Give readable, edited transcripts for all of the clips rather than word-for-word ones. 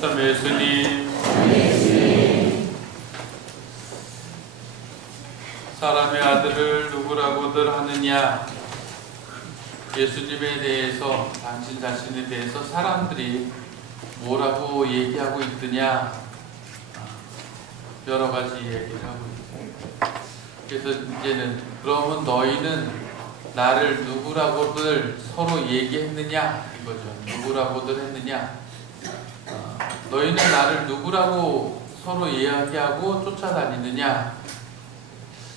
참 예수님, 사람의 아들을 누구라고들 하느냐? 예수님에 대해서, 당신 자신에 대해서 사람들이 뭐라고 얘기하고 있느냐? 여러 가지 얘기를 하고 있어요. 그래서 이제는 그러면 너희는 나를 누구라고들 서로 얘기했느냐? 이거죠. 누구라고들 했느냐? 너희는 나를 누구라고 서로 이야기하고 쫓아다니느냐?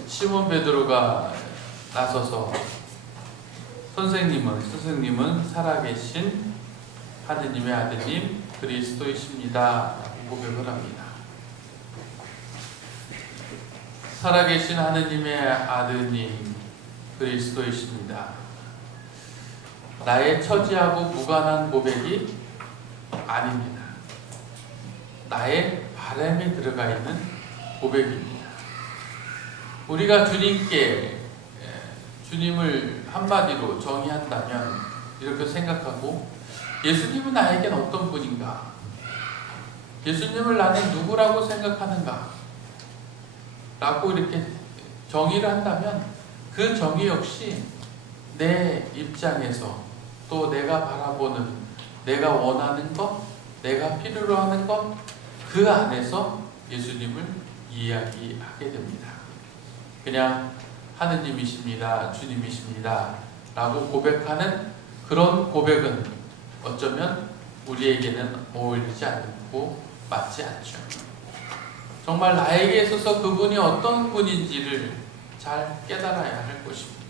시몬 베드로가 나서서 스승님은 살아계신 하느님의 아드님 그리스도이십니다. 고백을 합니다. 살아계신 하느님의 아드님 그리스도이십니다. 나의 처지하고 무관한 고백이 아닙니다. 나의 바람이 들어가 있는 고백입니다. 우리가 주님을 한마디로 정의한다면 이렇게 생각하고, 예수님은 나에겐 어떤 분인가? 예수님을 나는 누구라고 생각하는가? 라고 이렇게 정의를 한다면 그 정의 역시 내 입장에서, 또 내가 바라보는, 내가 원하는 것, 내가 필요로 하는 것, 그 안에서 예수님을 이야기하게 됩니다. 그냥 하느님이십니다, 주님이십니다 라고 고백하는 그런 고백은 어쩌면 우리에게는 어울리지 않고 맞지 않죠. 정말 나에게 있어서 그분이 어떤 분인지를 잘 깨달아야 할 것입니다.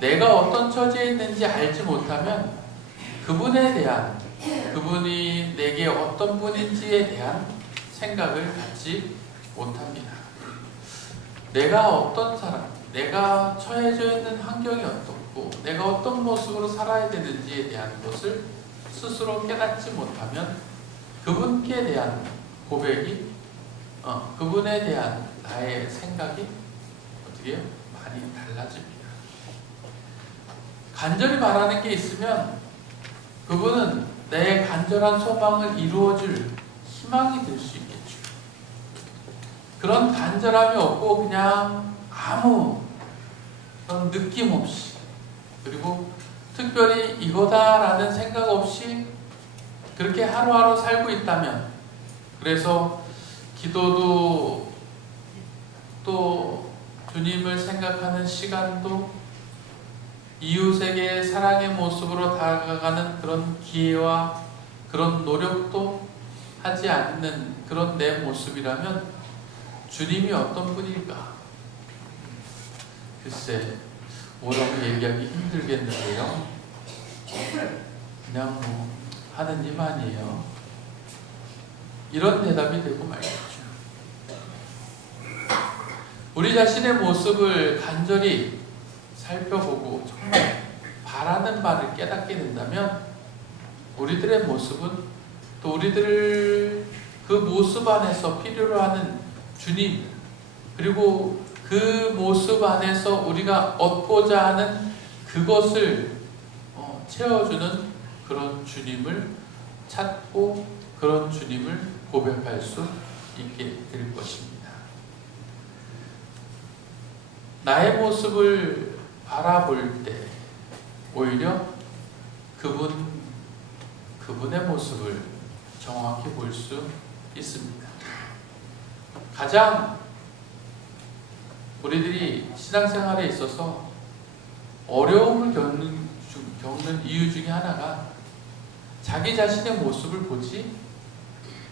내가 어떤 처지에 있는지 알지 못하면 그분이 내게 어떤 분인지에 대한 생각을 갖지 못합니다. 내가 어떤 사람, 내가 처해져 있는 환경이 어떻고, 내가 어떤 모습으로 살아야 되는지에 대한 것을 스스로 깨닫지 못하면 그분께 대한 고백이, 그분에 대한 나의 생각이 어떻게 해요? 많이 달라집니다. 간절히 바라는 게 있으면 그분은 내 간절한 소망을 이루어줄 희망이 될 수 있겠죠. 그런 간절함이 없고 그냥 아무 그런 느낌 없이, 그리고 특별히 이거다라는 생각 없이 그렇게 하루하루 살고 있다면, 그래서 기도도 또 주님을 생각하는 시간도 이웃에게 사랑의 모습으로 다가가는 그런 기회와 그런 노력도 하지 않는 그런 내 모습이라면 주님이 어떤 분일까? 글쎄, 뭐라고 얘기하기 힘들겠는데요. 그냥 하느님 아니에요. 이런 대답이 되고 말겠죠. 우리 자신의 모습을 간절히 살펴보고 정말 바라는 바를 깨닫게 된다면 우리들의 모습은, 또 우리들 그 모습 안에서 필요로 하는 주님, 그리고 그 모습 안에서 우리가 얻고자 하는 그것을 채워주는 그런 주님을 찾고 그런 주님을 고백할 수 있게 될 것입니다. 나의 모습을 바라볼 때 오히려 그분의 모습을 정확히 볼 수 있습니다. 가장 우리들이 신앙생활에 있어서 어려움을 겪는 이유 중에 하나가 자기 자신의 모습을 보지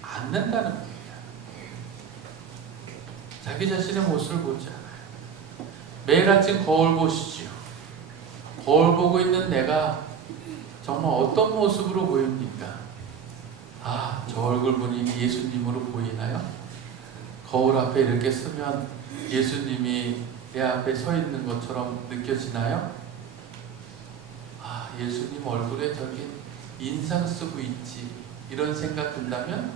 않는다는 겁니다. 자기 자신의 모습을 보지 않아요. 매일 아침 거울 보시지요. 거울 보고 있는 내가 정말 어떤 모습으로 보입니까? 저 얼굴 보니 예수님으로 보이나요? 거울 앞에 이렇게 서면 예수님이 내 앞에 서 있는 것처럼 느껴지나요? 예수님 얼굴에 저기 인상 쓰고 있지, 이런 생각 든다면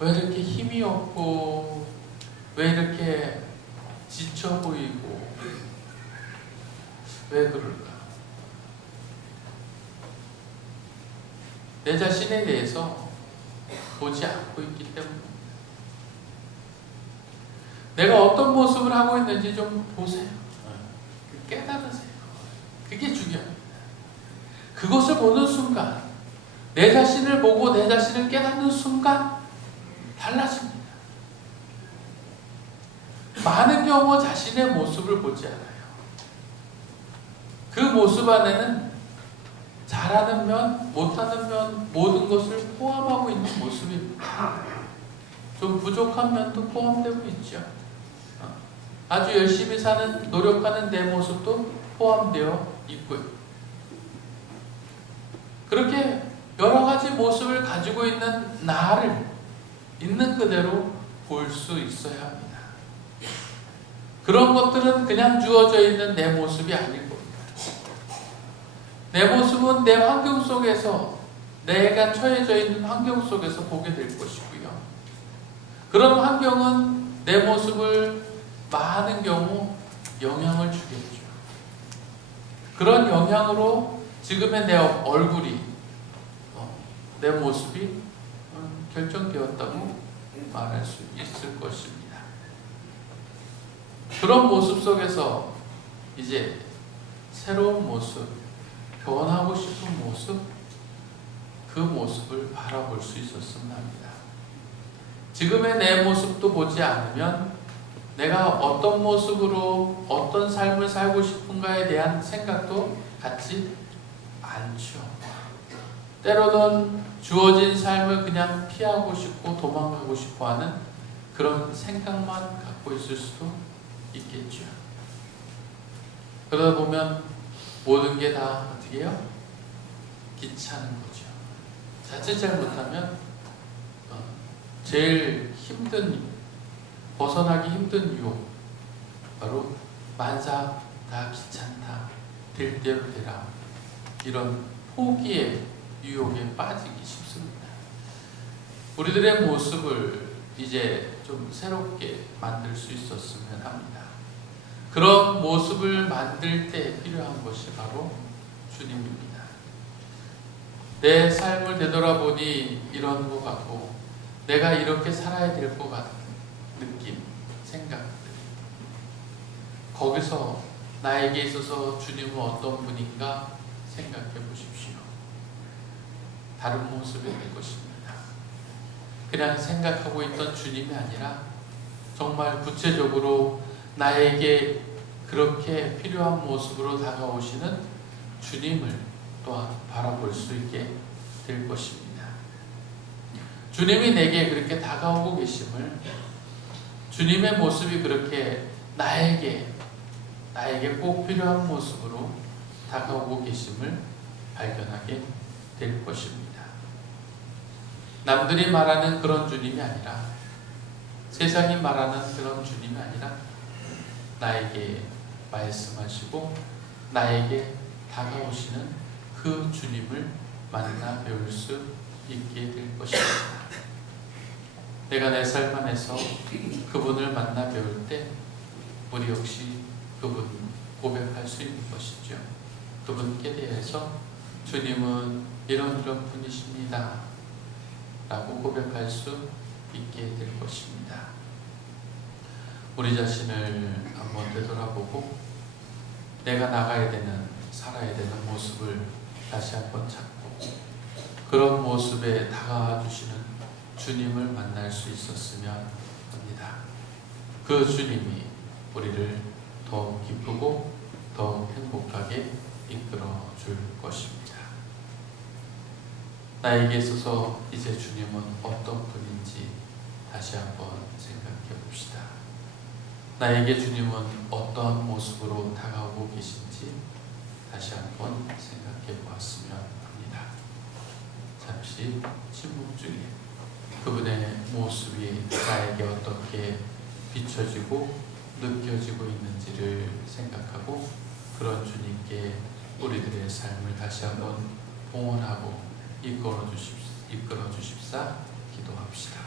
왜 이렇게 힘이 없고, 왜 이렇게 지쳐 보이고, 왜 그럴까? 내 자신에 대해서 보지 않고 있기 때문입니다. 내가 어떤 모습을 하고 있는지 좀 보세요. 깨달으세요. 그게 중요합니다. 그것을 보는 순간, 내 자신을 보고 내 자신을 깨닫는 순간 달라집니다. 많은 경우 자신의 모습을 보지 않아요. 그 모습 안에는 잘하는 면, 못하는 면, 모든 것을 포함하고 있는 모습입니다. 좀 부족한 면도 포함되고 있죠. 아주 열심히 사는, 노력하는 내 모습도 포함되어 있고요. 그렇게 여러 가지 모습을 가지고 있는 나를 있는 그대로 볼 수 있어야 합니다. 그런 것들은 그냥 주어져 있는 내 모습이 아닐 겁니다. 내 모습은 내 환경 속에서, 내가 처해져 있는 환경 속에서 보게 될 것이고요. 그런 환경은 내 모습을 많은 경우 영향을 주겠죠. 그런 영향으로 지금의 내 얼굴이, 내 모습이 결정되었다고 말할 수 있을 것입니다. 그런 모습 속에서 이제 새로운 모습, 변하고 싶은 모습, 그 모습을 바라볼 수 있었으면 합니다. 지금의 내 모습도 보지 않으면 내가 어떤 모습으로 어떤 삶을 살고 싶은가에 대한 생각도 갖지 않죠. 때로는 주어진 삶을 그냥 피하고 싶고 도망가고 싶어 하는 그런 생각만 갖고 있을 수도 있겠죠. 그러다 보면 모든 게 다 어떻게 해요? 귀찮은 거죠. 자칫 잘못하면 제일 힘든, 벗어나기 힘든 유혹, 바로 만사 다 귀찮다, 될 대로 되라, 이런 포기의 유혹에 빠지기 쉽습니다. 우리들의 모습을 이제 좀 새롭게 만들 수 있었으면 합니다. 그런 모습을 만들 때 필요한 것이 바로 주님입니다. 내 삶을 되돌아보니 이런 것 같고, 내가 이렇게 살아야 될 것 같은 느낌, 생각들, 거기서 나에게 있어서 주님은 어떤 분인가 생각해 보십시오. 다른 모습이 될 것입니다. 그냥 생각하고 있던 주님이 아니라 정말 구체적으로 나에게 그렇게 필요한 모습으로 다가오시는 주님을 또한 바라볼 수 있게 될 것입니다. 주님이 내게 그렇게 다가오고 계심을, 주님의 모습이 그렇게 나에게 꼭 필요한 모습으로 다가오고 계심을 발견하게 될 것입니다. 남들이 말하는 그런 주님이 아니라, 세상이 말하는 그런 주님이 아니라 나에게 말씀하시고 나에게 다가오시는 그 주님을 만나 배울 수 있게 될 것입니다. 내가 내 삶 안에서 그분을 만나 배울 때 우리 역시 그분 고백할 수 있는 것이죠. 그분께 대해서 주님은 이런 분이십니다 라고 고백할 수 있게 될 것입니다. 우리 자신을 한번 되돌아보고 내가 나가야 되는, 살아야 되는 모습을 다시 한번 찾고 그런 모습에 다가와 주시는 주님을 만날 수 있었으면 합니다. 그 주님이 우리를 더 기쁘고 더 행복하게 이끌어 줄 것입니다. 나에게 있어서 이제 주님은 어떤 분인지 다시 한번 생각해 봅시다. 나에게 주님은 어떠한 모습으로 다가오고 계신지 다시 한번 생각해 보았으면 합니다. 잠시 침묵 중에 그분의 모습이 나에게 어떻게 비춰지고 느껴지고 있는지를 생각하고 그런 주님께 우리들의 삶을 다시 한번 봉헌하고 이끌어 주십사 기도합시다.